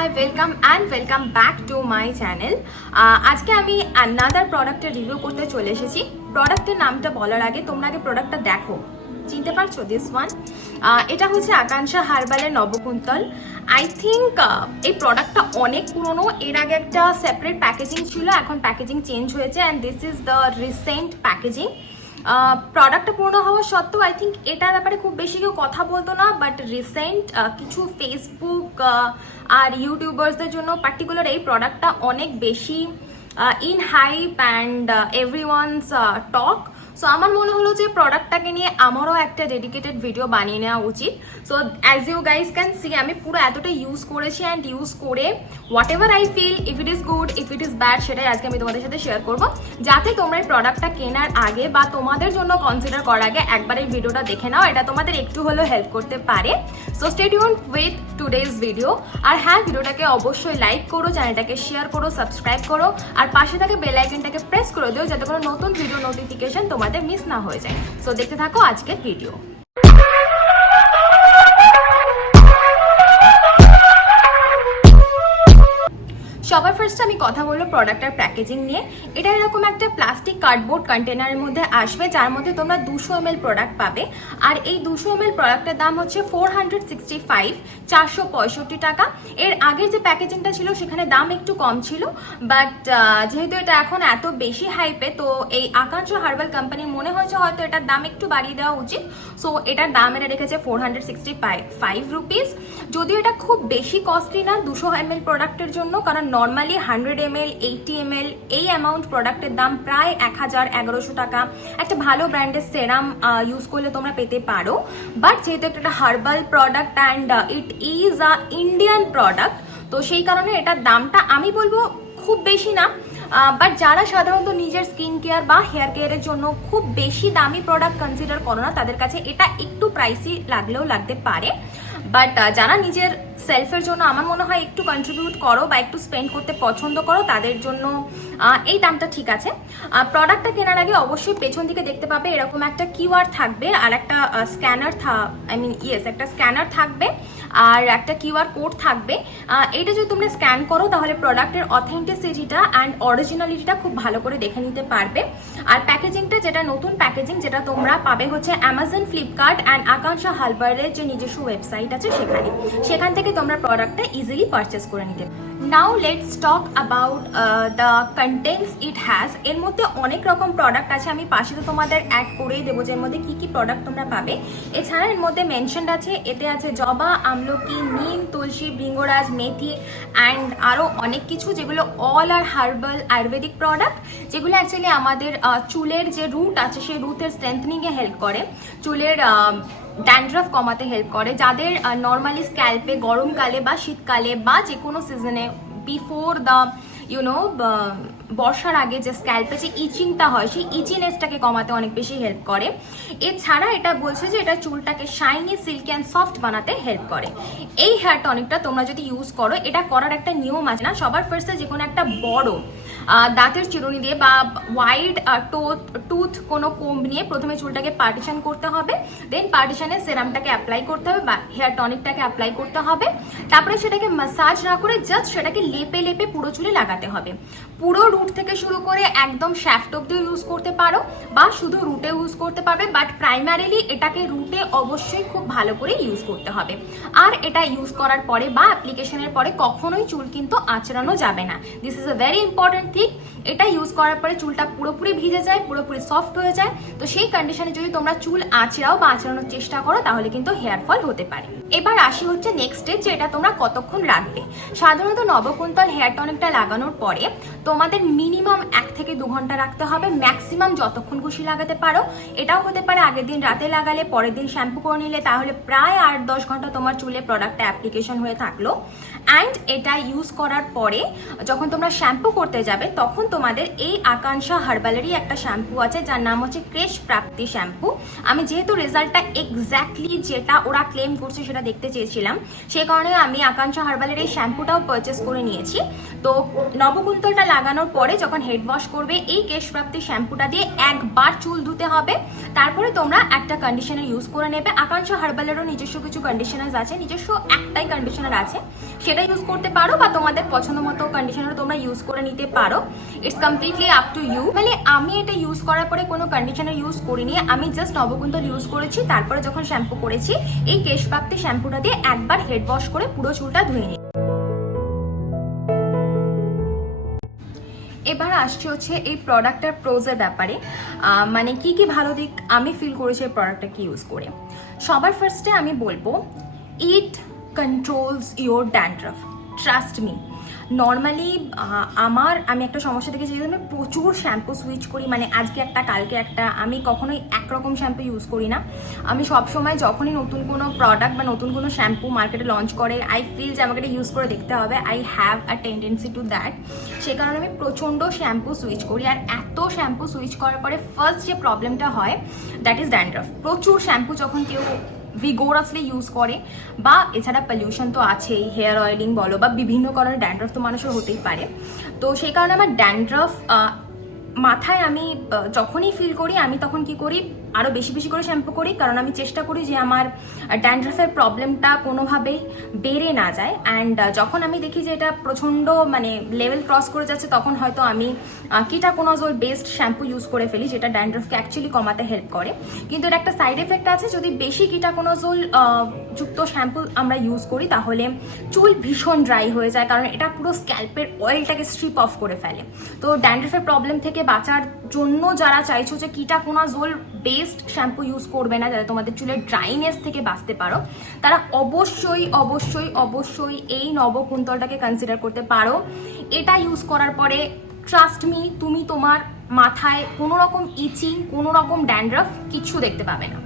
Hi welcome back to my channel. আজকে আমি another প্রোডাক্টের রিভিউ করতে চলে এসেছি। প্রোডাক্টের নামটা বলার আগে তোমরা আগে প্রোডাক্টটা দেখো, চিনতে পারছো? দিস ওয়ান, এটা হচ্ছে আকাঙ্ক্ষা হার্বালের নবকুন্তল। আই থিঙ্ক এই প্রোডাক্টটা অনেক পুরনো। এর আগে একটা সেপারেট প্যাকেজিং ছিল, এখন প্যাকেজিং চেঞ্জ হয়েছে and this is the recent packaging. প্রোডাক্টটা পুরনো হওয়া সত্ত্বেও আই থিঙ্ক এটার ব্যাপারে খুব বেশি কেউ কথা বলতো না, বাট রিসেন্ট কিছু ফেসবুক আর ইউটিউবার্সদের জন্য পার্টিকুলার এই প্রোডাক্টটা অনেক বেশি in hype and everyone's talk. So আমার মনে হলো যে প্রোডাক্টটাকে নিয়ে আমারও একটা ডেডিকেটেড ভিডিও বানিয়ে নেওয়া উচিত। So as you guys can see আমি পুরো এতটা ইউজ করেছি অ্যান্ড ইউজ করে whatever I feel, if it is good if it is bad, সেটাই আজকে আমি তোমাদের সাথে শেয়ার করবো, যাতে তোমরা এই প্রোডাক্টটা কেনার আগে বা তোমাদের জন্য কনসিডার করার আগে একবার এই ভিডিওটা দেখে নাও, এটা তোমাদের একটু হলেও হেল্প করতে পারে। So stay tuned with today's video. আর হ্যাঁ, ভিডিওটাকে অবশ্যই লাইক করো, চ্যানেলটাকে শেয়ার করো, সাবস্ক্রাইব করো, আর পাশে থাকে বেল আইকনটাকে প্রেস করে দিও যাতে কোনো নতুন ভিডিও নোটিফিকেশন তোমাদের মিস না হয়ে যায়। সো দেখতে থাকো আজকের ভিডিও। সবার ফার্স্টে আমি কথা বলবো প্রোডাক্টের প্যাকেজিং নিয়ে। এটা এরকম একটা প্লাস্টিক কার্ডবোর্ড কন্টেনারের মধ্যে আসবে, যার মধ্যে তোমরা 200 ml প্রোডাক্ট পাবে। আর এই 200 ml প্রোডাক্টের দাম হচ্ছে 465 টাকা। এর আগের যে প্যাকেজিংটা ছিল সেখানে দাম একটু কম ছিল, বাট যেহেতু এটা এখন এত বেশি হাইপে, তো এই আকাঙ্ক্ষা হার্বাল কোম্পানির মনে হয়েছে হয়তো এটার দাম একটু বাড়িয়ে দেওয়া উচিত। সো এটার দাম এরা রেখেছে 465 রুপিস। যদিও এটা খুব বেশি কস্টলি না 200 ml প্রোডাক্টের জন্য, কারণ নর্মালি 100 ml 80 ml এই অ্যামাউন্ট প্রোডাক্টের দাম প্রায় 1000-1100 টাকা। একটা ভালো ব্র্যান্ডের সেরাম ইউজ করলে তোমরা পেতে পারো, বাট যেহেতু একটা herbal product and it is a Indian product, তো সেই কারণে এটার দামটা আমি বলবো খুব বেশি না। বাট যারা সাধারণত নিজের স্কিন কেয়ার বা হেয়ার কেয়ারের জন্য খুব বেশি দামি প্রোডাক্ট কনসিডার করো না, তাদের কাছে এটা একটু প্রাইসি লাগলেও লাগতে পারে। বাট যারা নিজের সেলফের জন্য আমার মনে হয় একটু কন্ট্রিবিউট করো বা একটু স্পেন্ড করতে পছন্দ করো, তাদের জন্য এই দামটা ঠিক আছে। প্রোডাক্টটা কেনার আগে অবশ্যই পেছন দিকে দেখতে পাবে এরকম একটা কিউআর থাকবে আর একটা স্ক্যানার একটা স্ক্যানার থাকবে আর একটা কিউআর কোড থাকবে। এইটা যদি তোমরা স্ক্যান করো তাহলে প্রোডাক্টের অথেন্টিসিটিটা অ্যান্ড অরিজিনালিটিটা খুব ভালো করে দেখে নিতে পারবে। আর প্যাকেজিংটা যেটা নতুন প্যাকেজিং, যেটা তোমরা পাবে হচ্ছে অ্যামাজন, ফ্লিপকার্ট অ্যান্ড আকাঙ্ক্ষা হার্বালের যে নিজস্ব ওয়েবসাইট আছে সেখান থেকে তোমরা প্রোডাক্টটা ইজিলি পারচেস করে নিতে। Now let's talk about the contents it has. এর মধ্যে অনেক রকম প্রোডাক্ট আছে, আমি পাশে তো তোমাদের অ্যাড করেই দেবো যে এর মধ্যে কি কি প্রোডাক্ট তোমরা পাবে। এছাড়া এর মধ্যে মেনশনড আছে, এতে আছে জবা, আমলকি, নিম, তুলসী, ভৃঙ্গরাজ, মেথি অ্যান্ড আরও অনেক কিছু, যেগুলো অল আর হার্বাল আয়ুর্বেদিক প্রোডাক্ট, যেগুলো অ্যাকচুয়ালি আমাদের চুলের যে রুট আছে সেই রুটের স্ট্রেংথনিংয়ে হেল্প করে, চুলের ড্যান্ড্রাফ কমাতে হেল্প করে। যাদের নর্মালি স্ক্যাল্পে গরমকালে বা শীতকালে বা যে কোনো সিজনে বিফোর দ্য বর্ষার আগে যে স্ক্যাল্পে যে ইচিংটা হয় সেই ইচিনেসটাকে কমাতে অনেক বেশি হেল্প করে। এছাড়া এটা বলছে যে এটা চুলটাকে শাইনি, সিল্কি অ্যান্ড সফট বানাতে হেল্প করে। এই হেয়ার টনিকটা তোমরা যদি ইউজ করো, এটা করার একটা নিয়ম আছে না। সবার ফার্স্টে যে কোনো একটা বড় দাঁতের চিরুনি দিয়ে বা ওয়াইড টুথ কোনো কোম্ব নিয়ে প্রথমে চুলটাকে পার্টিশন করতে হবে, দেন পার্টিশনে সেরামটাকে অ্যাপ্লাই করতে হবে বা হেয়ার টনিকটাকে অ্যাপ্লাই করতে হবে। তারপরে সেটাকে ম্যাসাজ না করে জাস্ট সেটাকে লেপে লেপে পুরো চুলে লাগাতে হবে। পুরো রুট থেকে শুরু করে একদম শ্যাফট অব্দিও ইউজ করতে পারো বা শুধু রুটে ইউজ করতে পারবে, বাট প্রাইমারিলি এটাকে রুটে অবশ্যই খুব ভালো করে ইউজ করতে হবে। আর এটা ইউজ করার পরে বা অ্যাপ্লিকেশনের পরে কখনোই চুল কিন্তু আঁচড়ানো যাবে না। This is a very important thing. এটা ইউজ করার পরে চুলটা পুরোপুরি ভিজে যায়, পুরোপুরি সফট হয়ে যায়, তো সেই কন্ডিশনে যদি তোমরা চুল আঁচড়াও বা আঁচড়ানোর চেষ্টা করো তাহলে কিন্তু হেয়ার ফল হতে পারে। এবার আসি হচ্ছে নেক্সট স্টেপ, যে এটা তোমরা কতক্ষণ রাখবে। সাধারণত নবকুন্তল হেয়ার টনিকটা লাগানোর পরে তোমাদের মিনিমাম 1 থেকে 2 ঘন্টা রাখতে হবে, ম্যাক্সিমাম যতক্ষণ খুশি লাগাতে পারো। এটাও হতে পারে আগের দিন রাতে লাগালে পরের দিন শ্যাম্পু করে নিলে, তাহলে প্রায় 8-10 ঘন্টা তোমার চুলে প্রোডাক্টটা অ্যাপ্লিকেশন হয়ে থাকলো। অ্যান্ড এটা ইউজ করার পরে যখন তোমরা শ্যাম্পু করতে যাবে তখন তোমাদের এই আকাঙ্ক্ষা হার্বালেরই একটা শ্যাম্পু আছে যার নাম হচ্ছে ক্রেশ প্রাপ্তি শ্যাম্পু। আমি যেহেতু রেজাল্টটা এক্স্যাক্টলি যেটা ওরা ক্লেম করছে সেটা দেখতে চেয়েছিলাম, সেই কারণে আমি আকাঙ্ক্ষা হার্বালের এই শ্যাম্পুটাও পারচেস করে নিয়েছি। তো নবকুন্তলটা লাগানোর পরে যখন হেড ওয়াশ করবে এই কেশ প্রাপ্তি শ্যাম্পুটা দিয়ে একবার চুল ধুতে হবে। তারপরে তোমরা একটা কন্ডিশনার ইউজ করে নেবে। আকাঙ্ক্ষ হার্বালেরও নিজস্ব কিছু কন্ডিশনার আছে, নিজস্ব একটাই কন্ডিশনার আছে, সেটা ইউজ করতে পারো বা তোমাদের পছন্দ মতো কন্ডিশনার তোমরা ইউজ করে নিতে পারো। It's completely up to you. মানে আমি এটা ইউজ করার পরে কোনো কন্ডিশনার ইউজ করিনি, আমি জাস্ট নবকুন্তল ইউজ করেছি। তারপরে যখন শ্যাম্পু করেছি এই কেশ প্রাপ্তি শ্যাম্পুটা দিয়ে একবার হেড ওয়াশ করে পুরো চুলটা ধুয়ে নিই। এবার আসছে হচ্ছে এই প্রোডাক্টের প্রোজের ব্যাপারে, মানে কি কি ভালো দিক আমি ফিল করেছি এই প্রোডাক্টটাকে ইউজ করে। সবার ফার্স্টে আমি বলবো it controls your dandruff, trust me. Normally আমি একটা সমস্যা দেখেছি, যে আমি প্রচুর শ্যাম্পু সুইচ করি, মানে আজকে একটা কালকে একটা, আমি কখনোই একরকম শ্যাম্পু ইউজ করি না। আমি সবসময় যখনই নতুন কোনো প্রোডাক্ট বা নতুন কোনো শ্যাম্পু মার্কেটে লঞ্চ করে, আই ফিল যে আমাকে এটা ইউজ করে দেখতে হবে, I have a tendency to that. সে কারণে আমি প্রচণ্ড শ্যাম্পু সুইচ করি। আর এত শ্যাম্পু সুইচ করার পরে ফার্স্ট যে প্রবলেমটা হয় দ্যাট ইজ ড্যান্ড্রাফ। প্রচুর শ্যাম্পু যখন কেউ ভিগোরাসলি ইউজ করে, বা এছাড়া পলিউশন তো আছেই, হেয়ার অয়েলিং বলো বা বিভিন্ন কারণে ড্যান্ড্রাফ তো মানুষের হতেই পারে। তো সেই কারণে আমার ড্যান্ড্রাফ মাথায় আমি যখনই ফিল করি, আমি তখন কি করি, আরও বেশি বেশি করে শ্যাম্পু করি, কারণ আমি চেষ্টা করি যে আমার ড্যান্ড্রাফের প্রবলেমটা কোনোভাবেই বেড়ে না যায়। অ্যান্ড যখন আমি দেখি যে এটা প্রচণ্ড মানে লেভেল ক্রস করে যাচ্ছে, তখন হয়তো আমি কিটাকোনাজোল বেসড শ্যাম্পু ইউজ করে ফেলি, যেটা ড্যান্ড্রাফকে অ্যাকচুয়ালি কমাতে হেল্প করে। কিন্তু এর একটা সাইড এফেক্ট আছে, যদি বেশি কিটাকোনাজোল যুক্ত শ্যাম্পু আমরা ইউজ করি তাহলে চুল ভীষণ ড্রাই হয়ে যায়, কারণ এটা পুরো স্ক্যাল্পের অয়েলটাকে স্ট্রিপ অফ করে ফেলে। তো ড্যান্ড্রাফের প্রবলেম থেকে বাঁচার জন্য যারা চাইছো যে কিটাকোনাজোল বেসড শ্যাম্পু ইউজ করবে না, যাতে তোমাদের চুলের ড্রাইনেস থেকে বাঁচতে পারো, তারা অবশ্যই অবশ্যই অবশ্যই এই নবকুন্তলটাকে কনসিডার করতে পারো। এটা ইউজ করার পরে ট্রাস্ট মি, তুমি তোমার মাথায় কোনো রকম ইচিং, কোনো রকম ড্যান্ড্রাফ কিছু দেখতে পাবে না।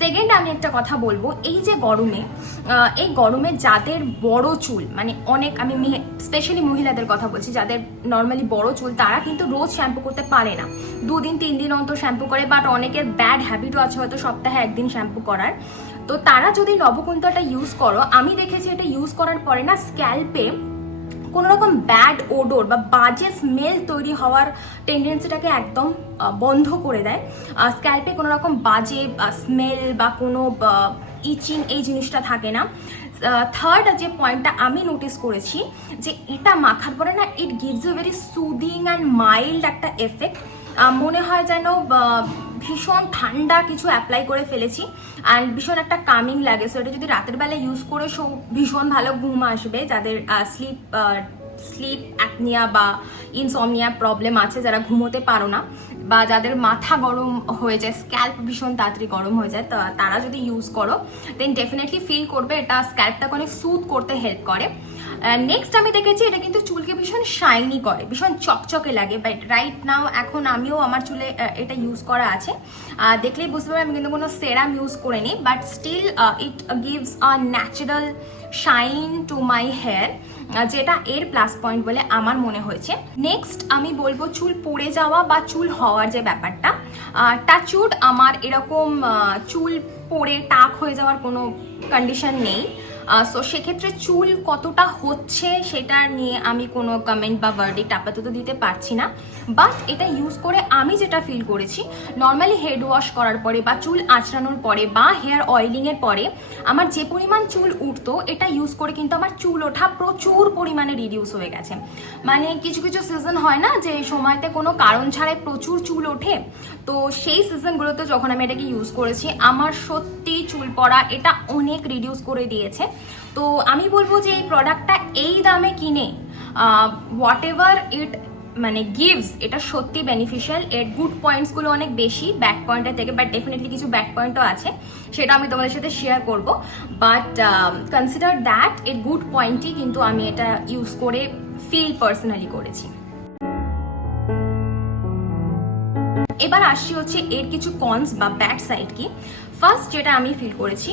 সেকেন্ড, আমি একটা কথা বলবো, এই যে এই গরমে যাদের বড় চুল, মানে অনেক, আমি স্পেশালি মহিলাদের কথা বলছি, যাদের নর্মালি বড় চুল, তারা কিন্তু রোজ শ্যাম্পু করতে পারে না, 2 দিন 3 দিন অন্তর শ্যাম্পু করে। বাট অনেকের ব্যাড হ্যাবিটও আছে হয়তো সপ্তাহে 1 দিন শ্যাম্পু করার। তো তারা যদি নবকুন্তলটা ইউজ করো, আমি দেখেছি এটা ইউজ করার পরে না স্ক্যাল্পে কোনো রকম ব্যাড ওডোর বা বাজে স্মেল তৈরি হওয়ার টেন্ডেন্সিটাকে একদম বন্ধ করে দেয়। স্ক্যাল্পে কোনো রকম বাজে স্মেল বা কোনো ইচিং এই জিনিসটা থাকে না। থার্ড যে পয়েন্টটা আমি নোটিস করেছি, যে এটা মাখার পরে না it gives a very soothing and mild একটা এফেক্ট। মনে হয় যেন ভীষণ ঠান্ডা কিছু অ্যাপ্লাই করে ফেলেছি, অ্যান্ড ভীষণ একটা কামিং লাগে। সো এটা যদি রাতের বেলা ইউজ করে ভীষণ ভালো ঘুম আসবে, যাদের স্লিপ অ্যাপনিয়া বা ইনসমনিয়া প্রবলেম আছে, যারা ঘুমোতে পারো না, বা যাদের মাথা গরম হয়ে যায়, স্ক্যাল্প ভীষণ তাড়াতাড়ি গরম হয়ে যায়, তারা যদি ইউজ করো দেন ডেফিনেটলি ফিল করবে এটা স্ক্যাল্পটাকে অনেক সুথ করতে হেল্প করে। নেক্সট আমি দেখেছি এটা কিন্তু চুলকে ভীষণ শাইনি করে, ভীষণ চকচকে লাগে। বাট রাইট নাও এখন আমিও আমার চুলে এটা ইউজ করা আছে, দেখলেই বুঝতে পারবে আমি কিন্তু কোনো সেরাম ইউজ করিনি, but still it gives a natural shine to my hair, যেটা এর প্লাস পয়েন্ট বলে আমার মনে হয়েছে। নেক্সট আমি বলবো চুল পড়ে যাওয়া বা চুল হওয়ার যে ব্যাপারটা, টাচউড আমার এরকম চুল পড়ে টাক হয়ে যাওয়ার কোনো কন্ডিশন নেই। সো সেক্ষেত্রে চুল কতটা হচ্ছে সেটা নিয়ে আমি কোনো কমেন্ট বা ভার্ডিক্ট আপাতত দিতে পারছি না। বাট এটা ইউজ করে আমি যেটা ফিল করেছি, নর্মালি হেড ওয়াশ করার পরে বা চুল আঁচড়ানোর পরে বা হেয়ার অয়েলিংয়ের পরে আমার যে পরিমাণ চুল উঠতো, এটা ইউজ করে কিন্তু আমার চুল ওঠা প্রচুর পরিমাণে রিডিউস হয়ে গেছে। মানে কিছু কিছু সিজন হয় না যে সময়তে কোনো কারণ ছাড়াই প্রচুর চুল ওঠে, তো সেই সিজনগুলোতে যখন আমি এটাকে ইউজ করেছি আমার সত্যি চুল পড়া এটা অনেক রিডিউস করে দিয়েছে। তো আমি বলবো যে এই প্রোডাক্টটা এই দামে কিনে হোয়াট এভার ইট মানে গিভস, এটা সত্যি বেনিফিশিয়াল। এর গুড পয়েন্টসগুলো অনেক বেশি ব্যাড পয়েন্টের থেকে, বাট ডেফিনেটলি কিছু ব্যাড পয়েন্টও আছে, সেটা আমি তোমাদের সাথে শেয়ার করব। বাট কনসিডার দ্যাট এর গুড পয়েন্টই কিন্তু আমি এটা ইউজ করে ফিল পার্সোনালি করেছি। এবার আসছি হচ্ছে এর কিছু কনস বা ব্যাড সাইড কি। ফার্স্ট যেটা আমি ফিল করেছি,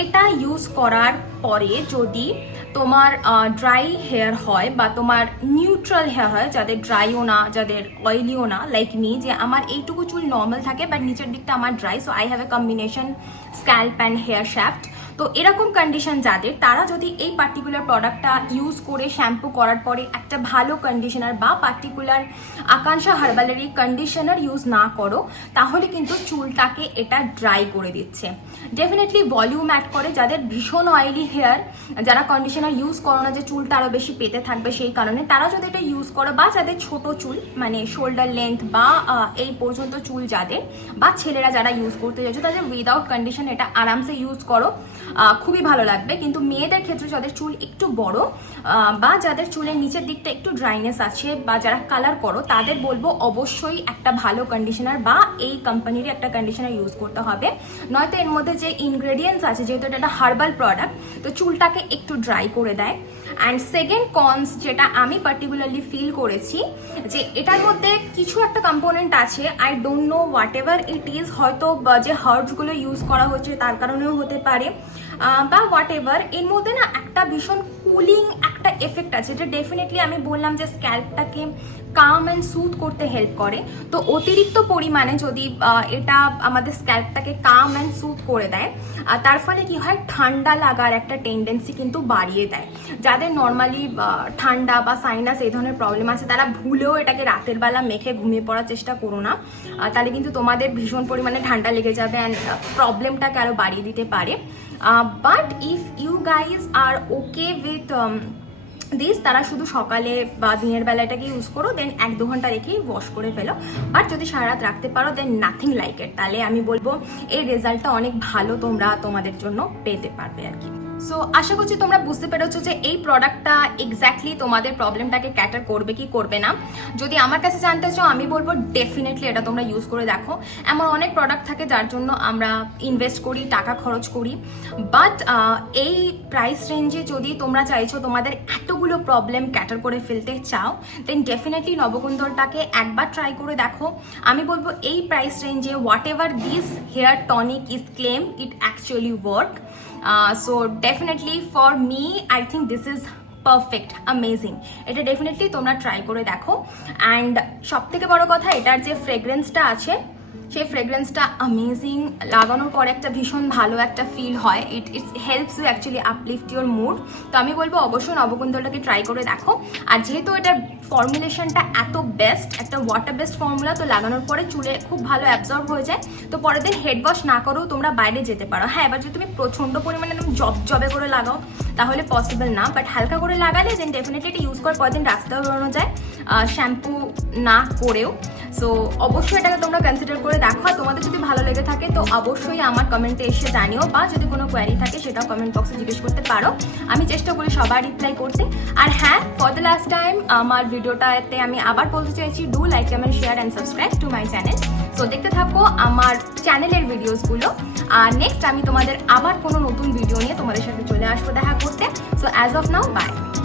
এটা ইউজ করার পরে যদি তোমার ড্রাই হেয়ার হয় বা তোমার নিউট্রাল হেয়ার হয়, যাদের ড্রাইও না যাদের অয়েলিও না, লাইক মি, যে আমার এইটুকু চুল নর্মাল থাকে বাট নিচের দিকটা আমার dry, so I have a combination scalp and hair shaft. তো এরকম কন্ডিশন যাদের, তারা যদি এই পার্টিকুলার প্রোডাক্টটা ইউজ করে শ্যাম্পু করার পরে একটা ভালো কন্ডিশনার বা পার্টিকুলার আকাঙ্ক্ষা হার্বালের এই কন্ডিশনার ইউজ না করো, তাহলে কিন্তু চুলটাকে এটা ড্রাই করে দিচ্ছে। ডেফিনেটলি ভলিউম অ্যাড করে। যাদের ভীষণ অয়েলি হেয়ার, যারা কন্ডিশনার ইউজ করো না যে চুলটা আরও বেশি পেতে থাকবে সেই কারণে, তারা যদি এটা ইউজ করো, বা যাদের ছোট চুল মানে শোল্ডার লেন্থ বা এই পর্যন্ত চুল যাদের, বা ছেলেরা যারা ইউজ করতে চাইছো, তাদের উইদাউট কন্ডিশন এটা আরামসে ইউজ করো, খুবই ভালো লাগবে। কিন্তু মেয়েদের ক্ষেত্রে যাদের চুল একটু বড় বা যাদের চুলের নিচের দিকটা একটু ড্রাইনেস আছে বা যারা কালার করো, তাদের বলবো অবশ্যই একটা ভালো কন্ডিশনার বা এই কোম্পানির একটা কন্ডিশনার ইউজ করতে হবে। নয়তো এর মধ্যে যে ইনগ্রেডিয়েন্টস আছে, যেহেতু এটা একটা হার্বাল প্রোডাক্ট, তো চুলটাকে একটু ড্রাই করে দেয়। অ্যান্ড সেকেন্ড কনস যেটা আমি পার্টিকুলারলি ফিল করেছি, যে এটার মধ্যে কিছু একটা কম্পোনেন্ট আছে, I don't know what ever it is, হয়তো যে হার্বসগুলো ইউজ করা হচ্ছে তার কারণেও হতে পারে, বা হোয়াট এভার, এর মধ্যে না একটা ভীষণ কুলিং একটা এফেক্ট আছে, যেটা ডেফিনেটলি আমি বললাম যে স্ক্যাল্পটাকে কাম অ্যান্ড সুথ করতে হেল্প করে। তো অতিরিক্ত পরিমাণে যদি এটা আমাদের স্ক্যাল্পটাকে কাম অ্যান্ড সুথ করে দেয়, তার ফলে কি হয়, ঠান্ডা লাগার একটা টেন্ডেন্সি কিন্তু বাড়িয়ে দেয়। যাদের নর্মালি ঠান্ডা বা সাইনাস এই ধরনের প্রবলেম আছে, তারা ভুলেও এটাকে রাতের বেলা মেখে ঘুমিয়ে পড়ার চেষ্টা করো না, তাহলে কিন্তু তোমাদের ভীষণ পরিমাণে ঠান্ডা লেগে যাবে অ্যান্ড প্রবলেমটাকে আরও বাড়িয়ে দিতে পারে। But if you guys are okay with this, তারা শুধু সকালে বা দিনের বেলা এটাকে ইউজ করো, দেন 1-2 ঘন্টা রেখেই ওয়াশ করে ফেলো। বাট যদি সারা রাত রাখতে পারো, দেন নাথিং লাইক ইট, তাহলে আমি বলবো এই রেজাল্টটা অনেক ভালো তোমরা তোমাদের জন্য পেতে পারবে আর কি। সো আশা করছি তোমরা বুঝতে পেরেছো যে এই প্রোডাক্টটা এক্স্যাক্টলি তোমাদের প্রবলেমটাকে ক্যাটার করবে কি করবে না। যদি আমার কাছে জানতে চাও, আমি বলবো ডেফিনেটলি এটা তোমরা ইউজ করে দেখো। এমন অনেক প্রোডাক্ট থাকে যার জন্য আমরা ইনভেস্ট করি, টাকা খরচ করি, বাট এই প্রাইস রেঞ্জে যদি তোমরা চাইছো তোমাদের এতগুলো প্রবলেম ক্যাটার করে ফেলতে চাও, দেন ডেফিনেটলি নবকুণ্ডলটাকে একবার ট্রাই করে দেখো। আমি বলবো এই প্রাইস রেঞ্জে whatever this hair tonic is claim, it actually work. So definitely for me I think this is perfect, amazing. এটা ডেফিনেটলি তোমরা ট্রাই করে দেখো। অ্যান্ড সব থেকে বড় কথা, এটার যে ফ্রেগ্রেন্সটা আছে, সেই ফ্রেগ্রেন্সটা অ্যামেজিং। লাগানোর পরে একটা ভীষণ ভালো একটা ফিল হয়, it helps you actually uplift your mood. তো আমি বলবো অবশ্যই নবকুণ্ডলটাকে ট্রাই করে দেখো। আর যেহেতু এটার ফর্মুলেশনটা এত বেস্ট, একটা ওয়াটার বেস্ট ফর্মুলা, তো লাগানোর পরে চুলে খুব ভালো অ্যাবজর্ব হয়ে যায়। তো পরের দিন হেড ওয়াশ না করেও তোমরা বাইরে যেতে পারো। হ্যাঁ, এবার যদি তুমি প্রচণ্ড পরিমাণে তুমি জবে করে লাগাও তাহলে পসিবল না, বাট হালকা করে লাগালে দেন ডেফিনেটলি এটা ইউজ করে পরের দিন রাস্তায় বেরোনো যায় শ্যাম্পু না করেও। সো অবশ্যই এটাকে তোমরা কনসিডার করে দেখো। আর তোমাদের যদি ভালো লেগে থাকে তো অবশ্যই আমার কমেন্টে এসে জানিও, বা যদি কোনো কোয়ারি থাকে সেটাও কমেন্ট বক্সে জিজ্ঞেস করতে পারো। আমি চেষ্টা করি সবার রিপ্লাই করতে। আর হ্যাঁ, ফর দ্য লাস্ট টাইম আমার ভিডিওটাতে আমি আবার বলতে চাইছি, do like, comment, share and subscribe to my channel. So দেখতে থাকো আমার চ্যানেলের ভিডিওসগুলো। আর নেক্সট আমি তোমাদের আবার কোনো নতুন ভিডিও নিয়ে তোমাদের সাথে চলে আসবো দেখা করতে। So as of now, by.